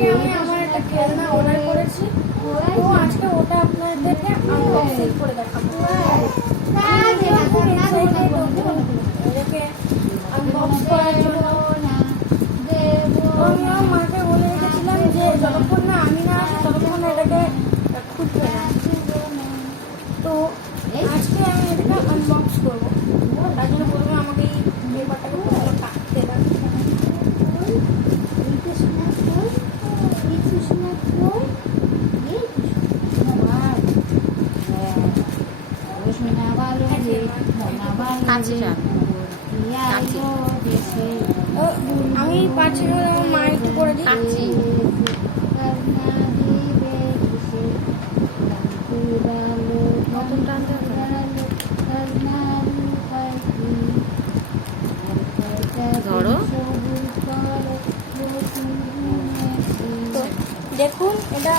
আজকে আমি আমার একটা খেলনা অর্ডার করেছি, তো আজকে ওটা আপনাদেরকে আনবক্সিং করে দেখাবো। এটাকে আনবক্স করার জন্য আমি আমার মাকে বলে রেখেছিলাম যে যতক্ষণ না আমি না আসি ততক্ষণ না এটাকে খুঁজবে না। তো আজকে আমি এটাকে আনবক্স করবো, তার জন্য প্রথমে আমাকে এই পেপারটাকে প্রথমে কাটতে লাগবে। আমি পাচ্ছি না, আমার মা একটু করে দিচ্ছি। ধরো দেখুন এটা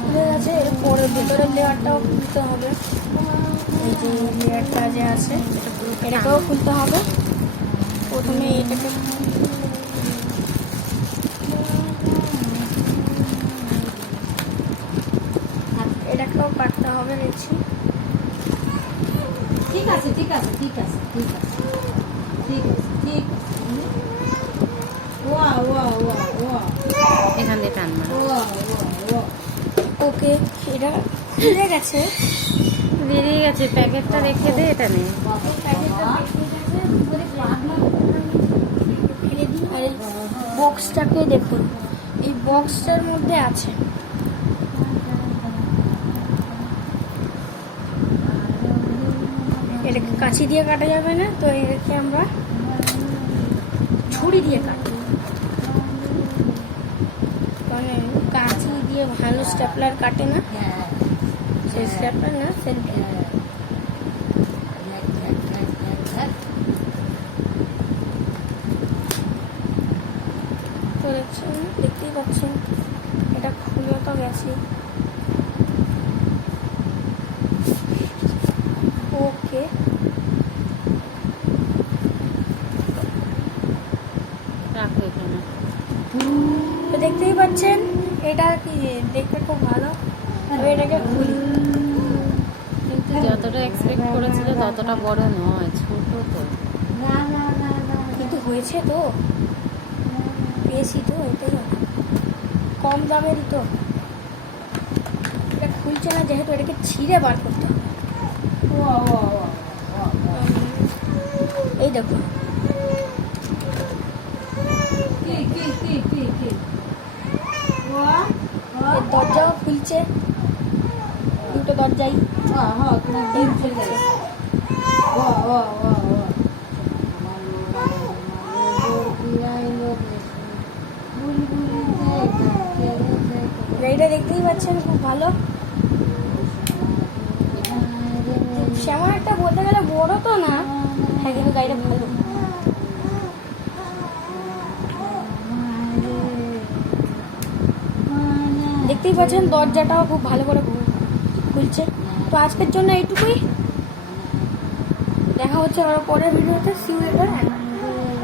খুলে গেছে, এরপরে ভেতরের লেয়ারটাও খুলতে হবে। এই যে লেয়ারটা যে আছে এটাকেও খুলতে হবে। প্রথমে এটাকে এটাকেও কাটতে হবে দেখছি। ঠিক আছে ঠিক আছে ঠিক আছে ঠিক আছে ঠিক আছে ঠিক আছে। ওয়া ওয়া ওয়া ওয়া এখান দিয়ে টান মারো। ওয়া ওয়া ওয়া ওকে, এটা খুলে গেছে, বেরিয়ে গেছে। প্যাকেটটা রেখে দে, এটা নে। ফেলে দিই। আর এই বক্সটাকে দেখুন, এই বক্সটার মধ্যে আছে এটাকে কাঁচি দিয়ে কাটা যাবে না, তো এটাকে আমরা ছুরি দিয়ে কাটি। মানে কাঁচি দিয়ে ভালো স্টেপলার কাটে না, সেই স্টেপলার না সেলফি। তো দেখছেন, দেখতেই পাচ্ছেন এটা খুলে তো গেছে। ওকে, রাখো এখানে। তো দেখতেই পাচ্ছেন এটা কি দেখতে খুব ভালো। তবে এটাকে খুলি, কিন্তু যতটা এক্সপেক্ট করেছিল ততটা বড় নয়, ছোট তো। কিন্তু হয়েছে তো, পেয়েছি তো, এটাই কম দামেরই তো। এটা খুলছে না যেহেতু, এটাকে ছিঁড়ে বার করতে হবে। এই দেখুন, এর দরজাও খুলছে, দুটো দরজাই খুলছে। গাড়িটা দেখতেই পাচ্ছেন খুব ভালো। সেমন একটা বলতে গেলে বড় তো না, হ্যাঁ, কিন্তু গাড়িটা ভালো। দেখতেই পাচ্ছেন দরজাটাও খুব ভালো করে খুলছে। তো আজকের জন্য এইটুকুই, দেখা হচ্ছে আরো পরের ভিডিওতে।